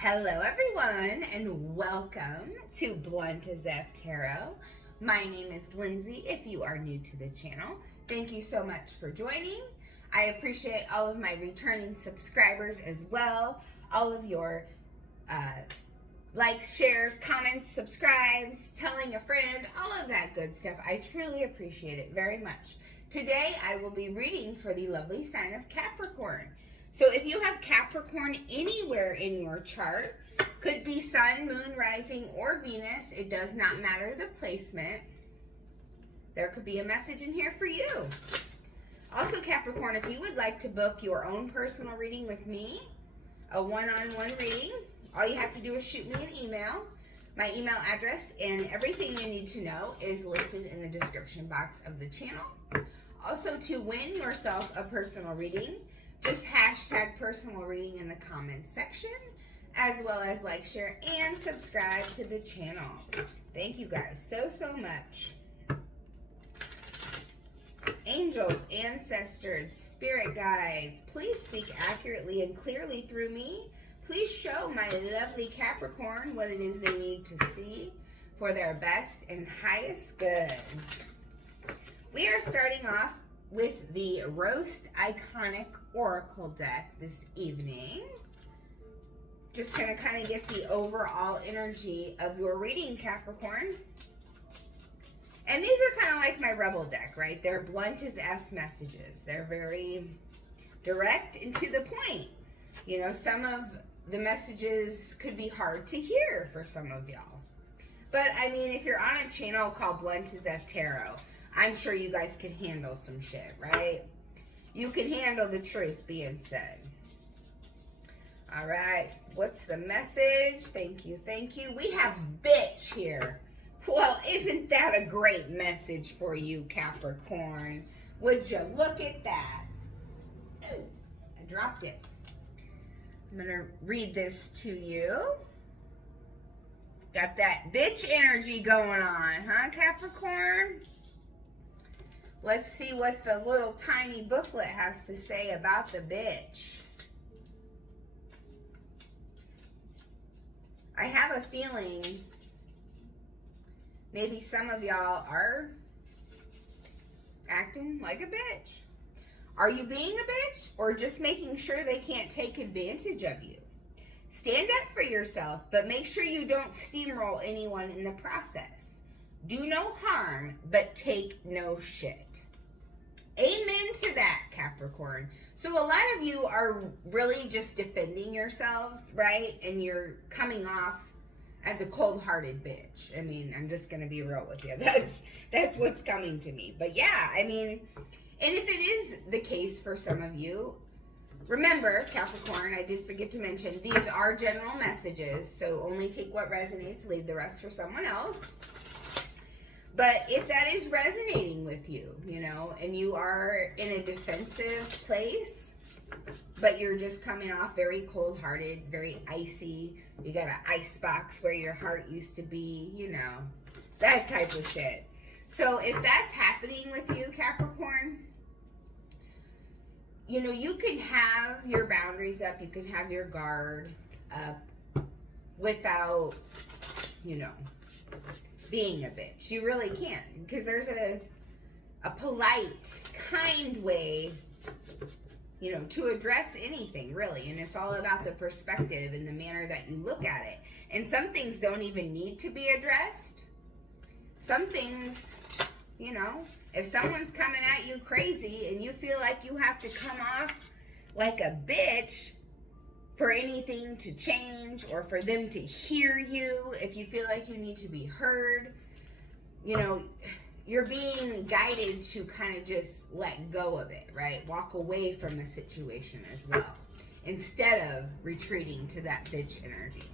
Hello everyone and welcome to Blunt as F Tarot. My name is Lindsay if you are new to the channel. Thank you so much for joining. I appreciate all of my returning subscribers as well. All of your likes, shares, comments, subscribes, telling a friend, all of that good stuff. I truly appreciate it very much. Today I will be reading for the lovely sign of Capricorn. So if you have Capricorn anywhere in your chart, could be Sun, Moon, Rising, or Venus, it does not matter the placement, there could be a message in here for you. Also Capricorn, if you would like to book your own personal reading with me, a one-on-one reading, all you have to do is shoot me an email. My email address and everything you need to know is listed in the description box of the channel. Also, to win yourself a personal reading, just hashtag personal reading in the comments section, as well as like, share, and subscribe to the channel. Thank you guys so much. Angels, ancestors, spirit guides, please speak accurately and clearly through me. Please show my lovely Capricorn what it is they need to see for their best and highest good. We are starting off with the Roast Iconic Oracle deck this evening. Just going to kind of get the overall energy of your reading, Capricorn. And these are kind of like my Rebel deck, right? They're blunt as F messages. They're very direct and to the point. You know, some of the messages could be hard to hear for some of y'all. But, I mean, if you're on a channel called Blunt as F Tarot, I'm sure you guys can handle some shit, right? You can handle the truth being said. All right, what's the message? Thank you. We have bitch here. Well, isn't that a great message for you, Capricorn? Would you look at that? Oh, I dropped it. I'm going to read this to you. Got that bitch energy going on, huh, Capricorn? Let's see what the little tiny booklet has to say about the bitch. I have a feeling maybe some of y'all are acting like a bitch. Are you being a bitch or just making sure they can't take advantage of you? Stand up for yourself, but make sure you don't steamroll anyone in the process. Do no harm, but take no shit. Amen to that, Capricorn. So a lot of you are really just defending yourselves, right? And you're coming off as a cold-hearted bitch. I mean, I'm just going to be real with you. That's what's coming to me. But yeah, I mean, and if it is the case for some of you, remember, Capricorn, I did forget to mention, these are general messages, so only take what resonates, leave the rest for someone else. But if that is resonating with you, you know, and you are in a defensive place, but you're just coming off very cold-hearted, very icy, you got an ice box where your heart used to be, you know, that type of shit. So if that's happening with you, Capricorn, you know, you can have your boundaries up, you can have your guard up without, you know, being a bitch. You really can, because there's a polite, kind way, you know, to address anything, really. And it's all about the perspective and the manner that you look at it. And some things don't even need to be addressed. Some things, you know, if someone's coming at you crazy and you feel like you have to come off like a bitch for anything to change or for them to hear you, if you feel like you need to be heard, you know, you're being guided to kind of just let go of it, right? Walk away from the situation as well, instead of retreating to that bitch energy.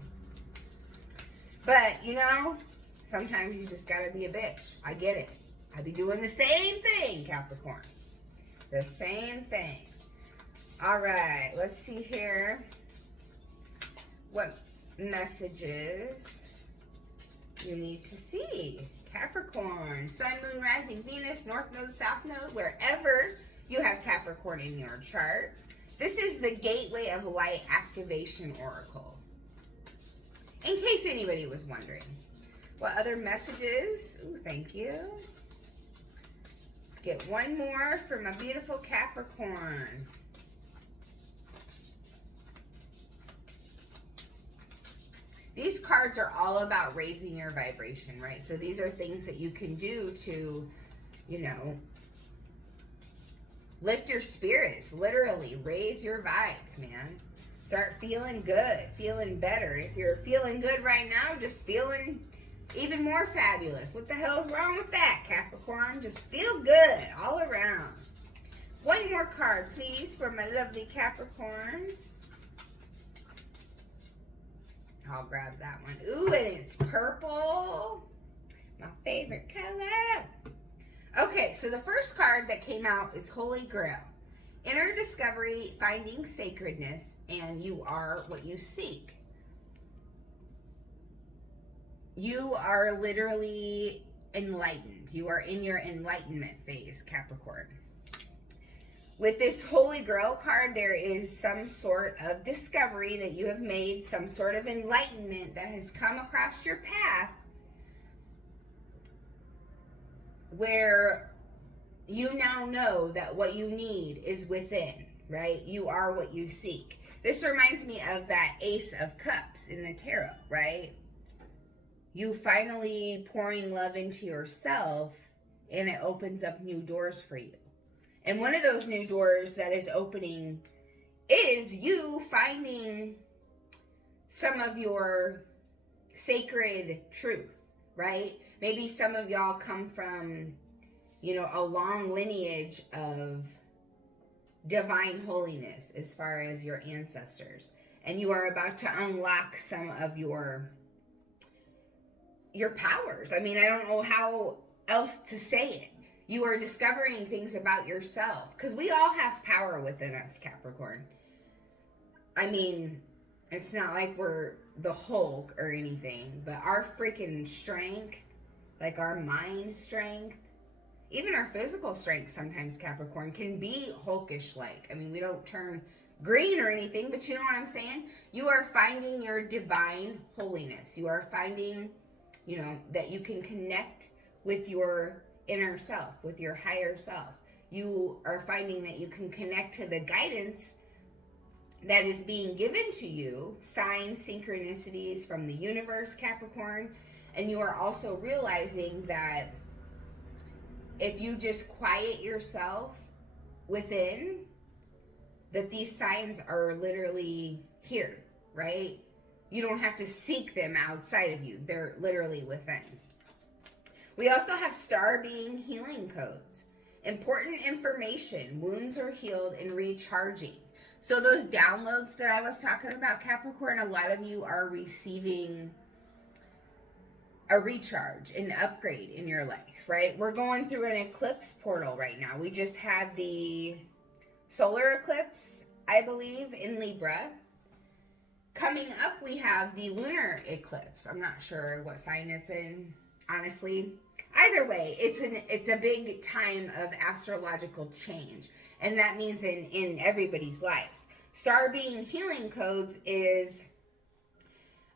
But, you know, sometimes you just gotta be a bitch. I get it. I be doing the same thing, Capricorn. The same thing. All right, let's see here. What messages you need to see. Capricorn, Sun, Moon, Rising, Venus, North Node, South Node, wherever you have Capricorn in your chart. This is the Gateway of Light Activation Oracle. In case anybody was wondering. What other messages? Ooh, thank you. Let's get one more from a beautiful Capricorn. These cards are all about raising your vibration, right? So these are things that you can do to, you know, lift your spirits, literally raise your vibes, man. Start feeling good, feeling better. If you're feeling good right now, just feeling even more fabulous. What the hell's wrong with that, Capricorn? Just feel good all around. One more card, please, for my lovely Capricorn. I'll grab that one. Ooh, and it's purple. My favorite color. Okay, so the first card that came out is Holy Grail. Inner discovery, finding sacredness, and you are what you seek. You are literally enlightened. You are in your enlightenment phase, Capricorn. With this Holy Grail card, there is some sort of discovery that you have made, some sort of enlightenment that has come across your path where you now know that what you need is within, right? You are what you seek. This reminds me of that Ace of Cups in the tarot, right? You finally pouring love into yourself, and it opens up new doors for you. And one of those new doors that is opening is you finding some of your sacred truth, right? Maybe some of y'all come from, you know, a long lineage of divine holiness as far as your ancestors. And you are about to unlock some of your powers. I mean, I don't know how else to say it. You are discovering things about yourself, because we all have power within us, Capricorn. I mean, it's not like we're the Hulk or anything, but our freaking strength, like our mind strength, even our physical strength sometimes, Capricorn, can be Hulkish-like. I mean, we don't turn green or anything, but you know what I'm saying? You are finding your divine holiness. You are finding, you know, that you can connect with your inner self, with your higher self. You are finding that you can connect to the guidance that is being given to you, signs, synchronicities from the universe, Capricorn. And you are also realizing that if you just quiet yourself within, that these signs are literally here, right? You don't have to seek them outside of you. They're literally within. We also have star being healing codes. Important information. Wounds are healed and recharging. So those downloads that I was talking about, Capricorn, a lot of you are receiving a recharge, an upgrade in your life, right? We're going through an eclipse portal right now. We just had the solar eclipse, I believe, in Libra. Coming up, we have the lunar eclipse. I'm not sure what sign it's in, honestly. Either way, it's a big time of astrological change, and that means in everybody's lives. Star being healing codes is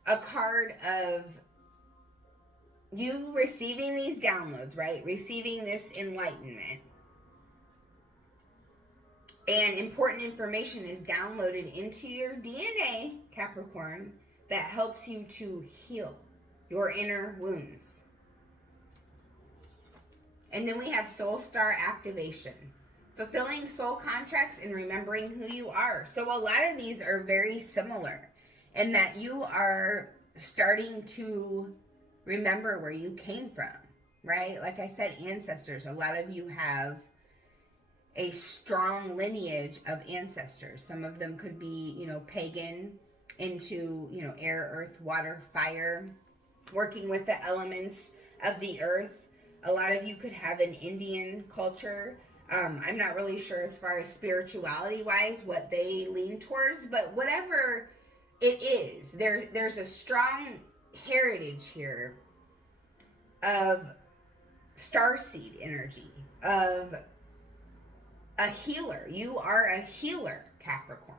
a card of you receiving these downloads, right? Receiving this enlightenment. And important information is downloaded into your DNA, Capricorn, that helps you to heal your inner wounds. And then we have soul star activation, fulfilling soul contracts and remembering who you are. So a lot of these are very similar in that you are starting to remember where you came from, right? Like I said, ancestors. A lot of you have a strong lineage of ancestors. Some of them could be, you know, pagan into, you know, air, earth, water, fire, working with the elements of the earth. A lot of you could have an Indian culture. I'm not really sure as far as spirituality wise what they lean towards, but whatever it is, there's a strong heritage here of starseed energy, of a healer. You are a healer, Capricorn.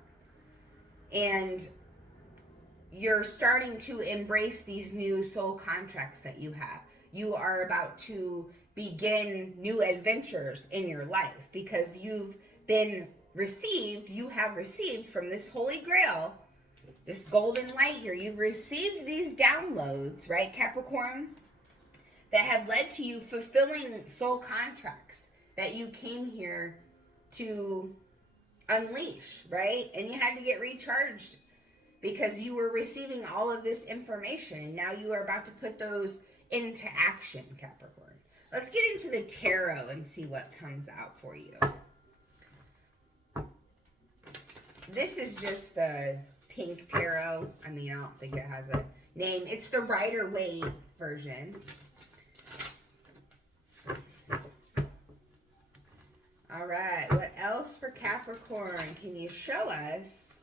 And you're starting to embrace these new soul contracts that you have. You are about to begin new adventures in your life because you have received from this Holy Grail, this golden light here. You've received these downloads, right, Capricorn, that have led to you fulfilling soul contracts that you came here to unleash, right? And you had to get recharged because you were receiving all of this information, and now you are about to put those into action, Capricorn. Let's get into the tarot and see what comes out for you. This is just the pink tarot. I mean, I don't think it has a name. It's the Rider-Waite version. All right, what else for Capricorn can you show us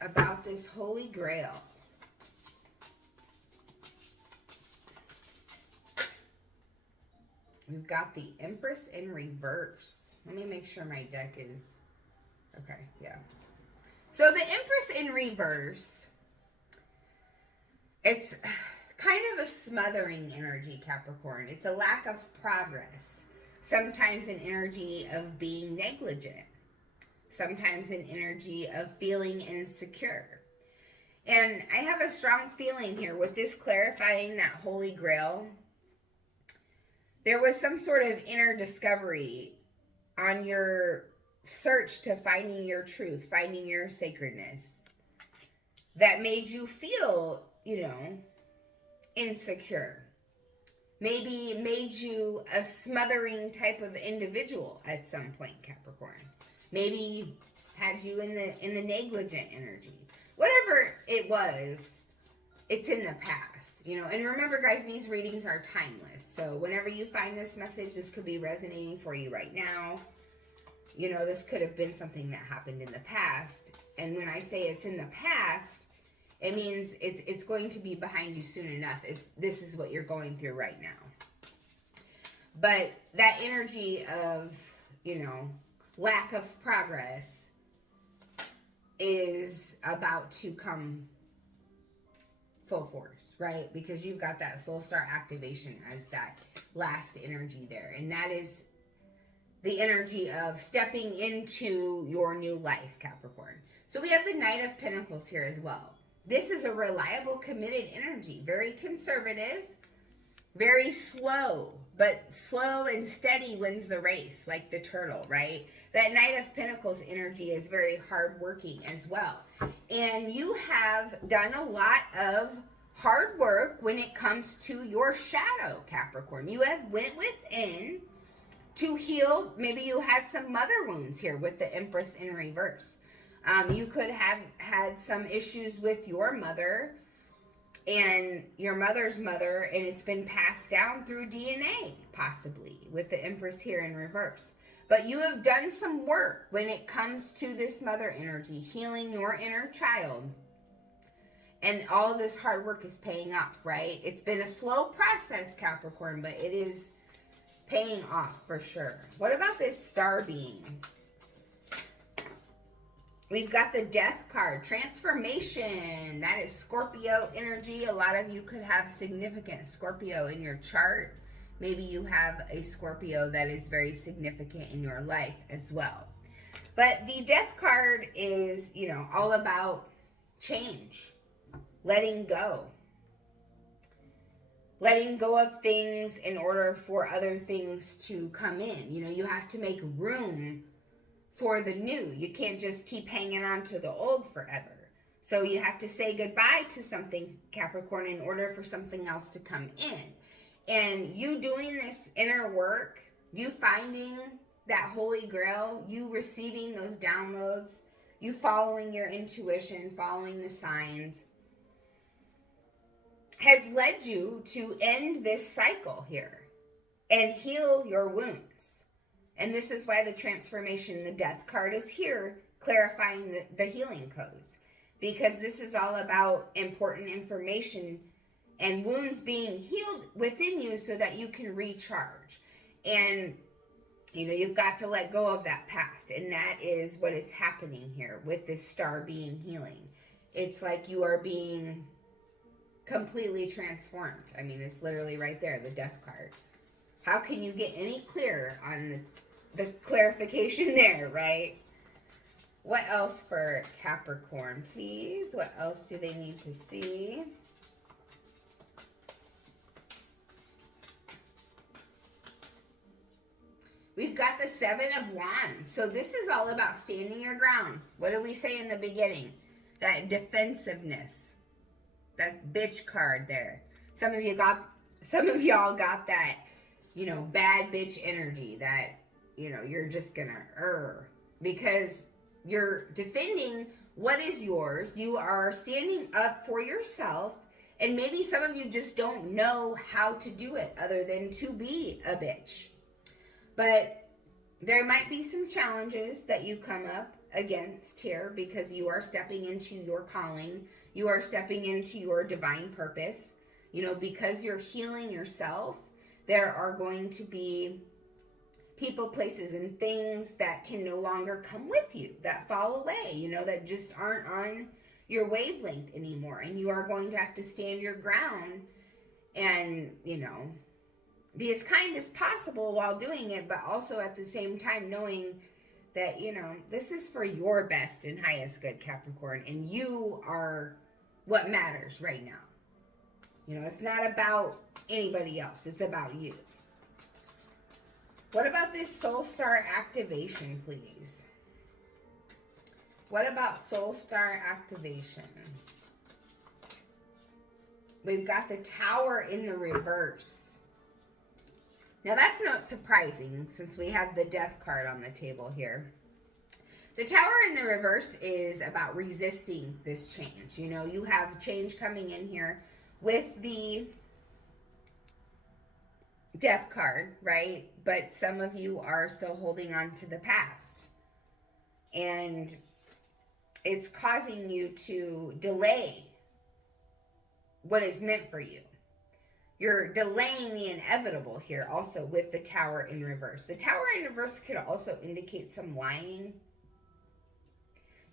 about this Holy Grail? We've got the Empress in reverse. Let me make sure my deck is... Okay, yeah. So the Empress in reverse, it's kind of a smothering energy, Capricorn. It's a lack of progress. Sometimes an energy of being negligent. Sometimes an energy of feeling insecure. And I have a strong feeling here with this clarifying that Holy Grail. There was some sort of inner discovery on your search to finding your truth, finding your sacredness, that made you feel, insecure. Maybe made you a smothering type of individual at some point, Capricorn. Maybe had you in the negligent energy. Whatever it was, it's in the past, And remember, guys, these readings are timeless. So whenever you find this message, this could be resonating for you right now. This could have been something that happened in the past. And when I say it's in the past, it means it's going to be behind you soon enough if this is what you're going through right now. But that energy of, lack of progress is about to come full force, right? Because you've got that soul star activation as that last energy there. And that is the energy of stepping into your new life, Capricorn. So we have the Knight of Pentacles here as well. This is a reliable, committed energy. Very conservative, very slow, but slow and steady wins the race, like the turtle, right? That Knight of Pentacles energy is very hardworking as well. And you have done a lot of hard work when it comes to your shadow, Capricorn. You have went within to heal. Maybe you had some mother wounds here with the Empress in reverse. You could have had some issues with your mother and your mother's mother, and it's been passed down through DNA, possibly, with the Empress here in reverse. But you have done some work when it comes to this mother energy, healing your inner child. And all of this hard work is paying off, right? It's been a slow process, Capricorn, but it is paying off for sure. What about this star being? We've got the Death card, transformation. That is Scorpio energy. A lot of you could have significant Scorpio in your chart. Maybe you have a Scorpio that is very significant in your life as well. But the Death card is, all about change, letting go. Letting go of things in order for other things to come in. You have to make room for the new. You can't just keep hanging on to the old forever. So you have to say goodbye to something, Capricorn, in order for something else to come in. And you doing this inner work, you finding that Holy Grail, you receiving those downloads, you following your intuition, following the signs, has led you to end this cycle here and heal your wounds. And this is why the transformation, the Death card is here, clarifying the healing codes. Because this is all about important information and wounds being healed within you so that you can recharge. And, you've got to let go of that past. And that is what is happening here with this star being healing. it's like you are being completely transformed. I mean, it's literally right there, the death card. How can you get any clearer on the clarification there, right? What else for Capricorn, please? What else do they need to see? We've got the Seven of Wands. So this is all about standing your ground. What did we say in the beginning? That defensiveness. That bitch card there. Some of y'all got that, you know, bad bitch energy that, you know, you're just gonna because you're defending what is yours. You are standing up for yourself, and maybe some of you just don't know how to do it other than to be a bitch. But there might be some challenges that you come up against here because you are stepping into your calling. You are stepping into your divine purpose. You know, because you're healing yourself, there are going to be people, places, and things that can no longer come with you, that fall away, you know, that just aren't on your wavelength anymore. And you are going to have to stand your ground and, you know, be as kind as possible while doing it, but also at the same time knowing that, you know, this is for your best and highest good, Capricorn, and you are what matters right now. You know, it's not about anybody else. It's about you. What about this Soul Star activation, please? What about Soul Star activation? We've got the Tower in the reverse. Now, that's not surprising since we have the Death card on the table here. The Tower in the reverse is about resisting this change. You know, you have change coming in here with the Death card, right? But some of you are still holding on to the past. And it's causing you to delay what is meant for you. You're delaying the inevitable here also with the Tower in reverse. The Tower in reverse could also indicate some lying.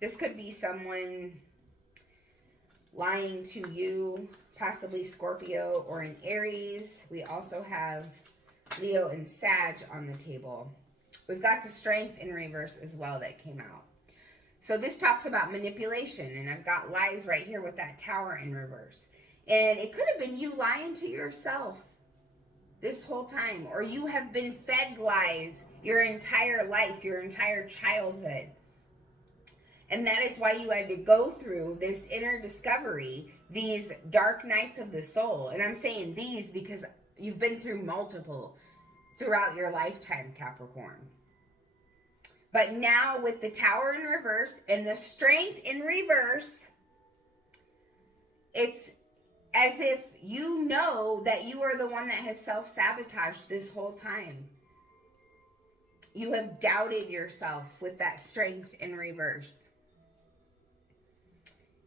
This could be someone lying to you, possibly Scorpio or an Aries. We also have Leo and Sag on the table. We've got the Strength in reverse as well that came out. So this talks about manipulation, and I've got lies right here with that Tower in reverse. And it could have been you lying to yourself this whole time, or you have been fed lies your entire life, your entire childhood. And that is why you had to go through this inner discovery, these dark nights of the soul. And I'm saying these because you've been through multiple throughout your lifetime, Capricorn. But now with the Tower in reverse and the Strength in reverse, it's as if you know that you are the one that has self-sabotaged this whole time. You have doubted yourself with that Strength in reverse.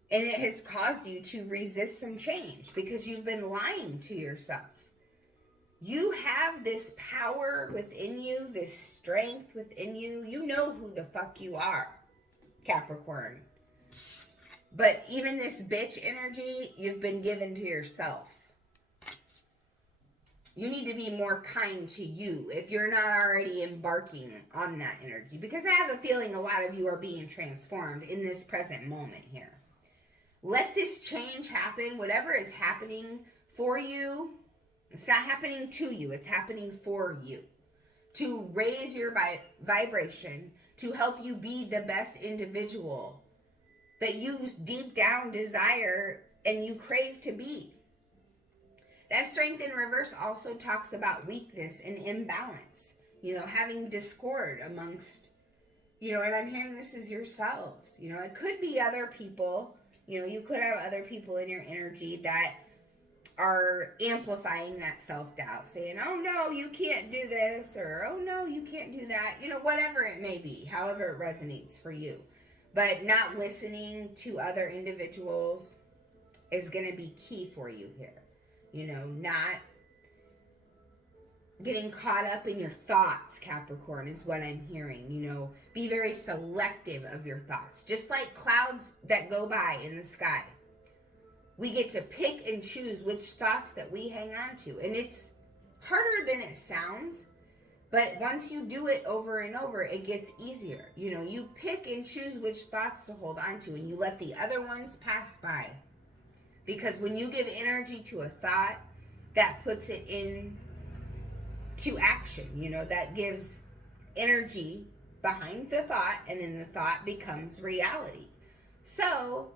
And it has caused you to resist some change because you've been lying to yourself. You have this power within you, this strength within you. You know who the fuck you are, Capricorn. But even this bitch energy, you've been given to yourself. You need to be more kind to you if you're not already embarking on that energy. Because I have a feeling a lot of you are being transformed in this present moment here. Let this change happen. Whatever is happening for you, it's not happening to you. It's happening for you. To raise your vibration, to help you be the best individual that you deep down desire and you crave to be. That Strength in reverse also talks about weakness and imbalance. You know, having discord amongst, you know, and I'm hearing this is yourselves. You know, it could be other people. You know, you could have other people in your energy that are amplifying that self-doubt, saying, oh no, you can't do this, or oh no, you can't do that. You know, whatever it may be, however it resonates for you. But not listening to other individuals is going to be key for you here. You know, not getting caught up in your thoughts, Capricorn, is what I'm hearing. You know, be very selective of your thoughts. Just like clouds that go by in the sky. We get to pick and choose which thoughts that we hang on to. And it's harder than it sounds. But once you do it over and over, it gets easier. You know, you pick and choose which thoughts to hold on to, and you let the other ones pass by. Because when you give energy to a thought, that puts it into action. You know, that gives energy behind the thought, and then the thought becomes reality. So,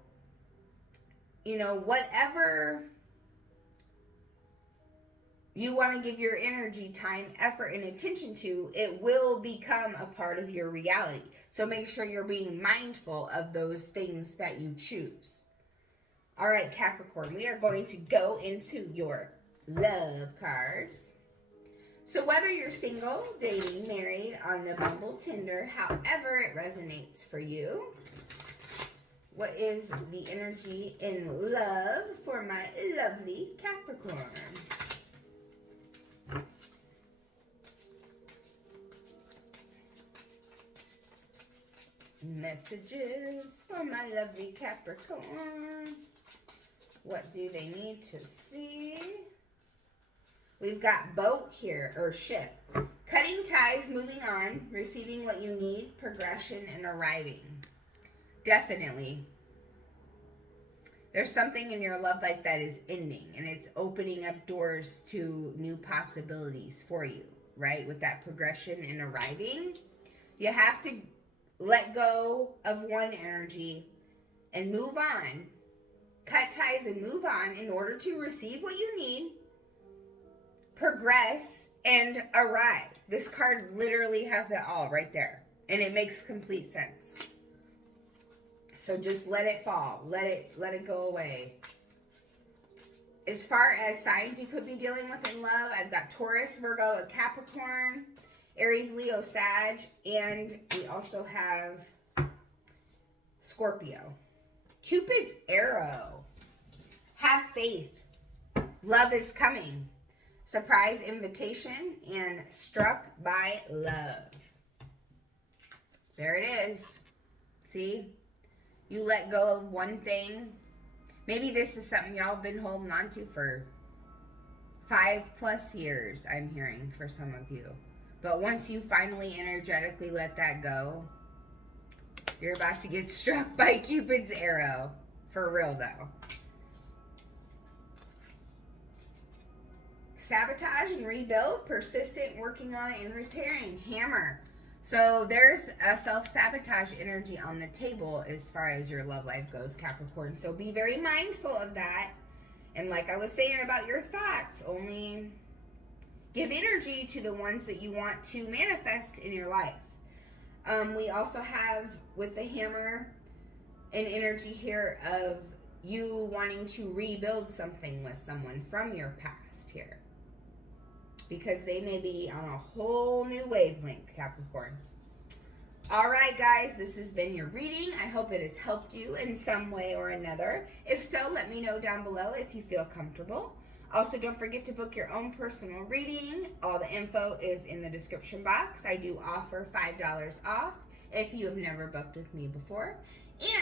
you know, whatever you want to give your energy, time, effort, and attention to, it will become a part of your reality. So make sure you're being mindful of those things that you choose. All right, Capricorn, we are going to go into your love cards. So whether you're single, dating, married, on the Bumble, Tinder, however it resonates for you, what is the energy in love for my lovely Capricorn? Messages for my lovely Capricorn. What do they need to see? We've got boat here, or ship. Cutting ties, moving on, receiving what you need, progression, and arriving. Definitely. There's something in your love life that is ending, and it's opening up doors to new possibilities for you, right? With that progression and arriving, you have to let go of one energy and move on. Cut ties and move on in order to receive what you need, progress, and arrive. This card literally has it all right there. And it makes complete sense. So just let it fall. Let it go away. As far as signs you could be dealing with in love, I've got Taurus, Virgo, Capricorn, Aries, Leo, Sag, and we also have Scorpio. Cupid's arrow. Have faith. Love is coming. Surprise invitation and struck by love. There it is. See? You let go of one thing. Maybe this is something y'all have been holding on to for 5+ years, I'm hearing, for some of you. But once you finally energetically let that go, you're about to get struck by Cupid's arrow. For real, though. Sabotage and rebuild. Persistent, working on it, and repairing. Hammer. So there's a self-sabotage energy on the table as far as your love life goes, Capricorn. So be very mindful of that. And like I was saying about your thoughts, only give energy to the ones that you want to manifest in your life. We also have, with the hammer, an energy here of you wanting to rebuild something with someone from your past here. Because they may be on a whole new wavelength, Capricorn. All right, guys, this has been your reading. I hope it has helped you in some way or another. If so, let me know down below if you feel comfortable. Also, don't forget to book your own personal reading. All the info is in the description box. I do offer $5 off if you have never booked with me before.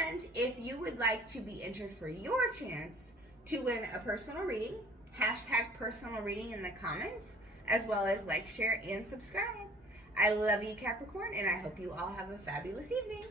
And if you would like to be entered for your chance to win a personal reading, hashtag personal reading in the comments, as well as like, share, and subscribe. I love you, Capricorn, and I hope you all have a fabulous evening.